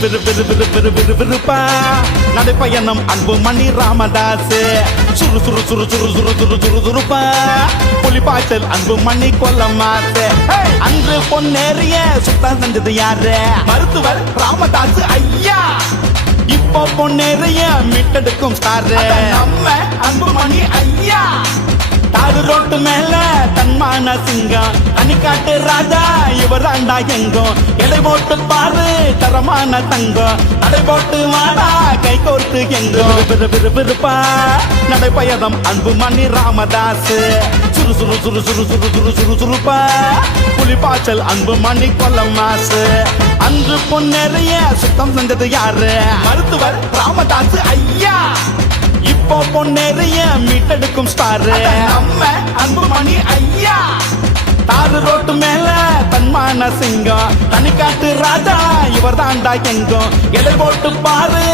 விறுவிறுப்பா நடைப்பயணம் அன்பு மணி ராமதாஸ் சுறு சுறு சுறு சுறு சுறு சுறு சுறு சுறுப்பா புலிப்பாய்ச்சல் அன்பு மணி கொல்லமாசு அன்று பொன்னேறிய சுத்தம் செஞ்சது யாரு மருத்துவர் ராமதாஸ் ஐயா இப்போ பொன்னேறிய மீட்டெடுக்கும் ஸ்டார் நம்ம அன்பு மணி ஐயா தாரு ரோட்டு மேல தன்மான சிங்கம் அணிக்காட்டு ராஜா இவராண்டா எங்கும் எடை போட்டு பாரு தரமான தங்கம் நடை போட்டு வாடா கை கோர்த்து எங்கும் விறுவிறுப்பா நடைப்பயணம் அன்பு மணி ராமதாஸ் சுறு சுறு சுறு சுறு சுறு சுறு சுறு சுறுப்பா புலிப்பாய்ச்சல் அன்பு மணி கொல்லமாசு அன்று பொன்னேறிய சுத்தம் செஞ்சது யாரு மருத்துவர் ராமதாஸ் ஐயா இப்போ பொன்னேறிய மீட்டெடுக்கும் ஸ்டார் நம்ம அன்பு மணி ஐயா தாரு ரோட்டு மேல தன்மான சிங்கம் தனிக்காட்டு ராஜா இவர் தாண்டா எங்கும் எடை போட்டு பாரு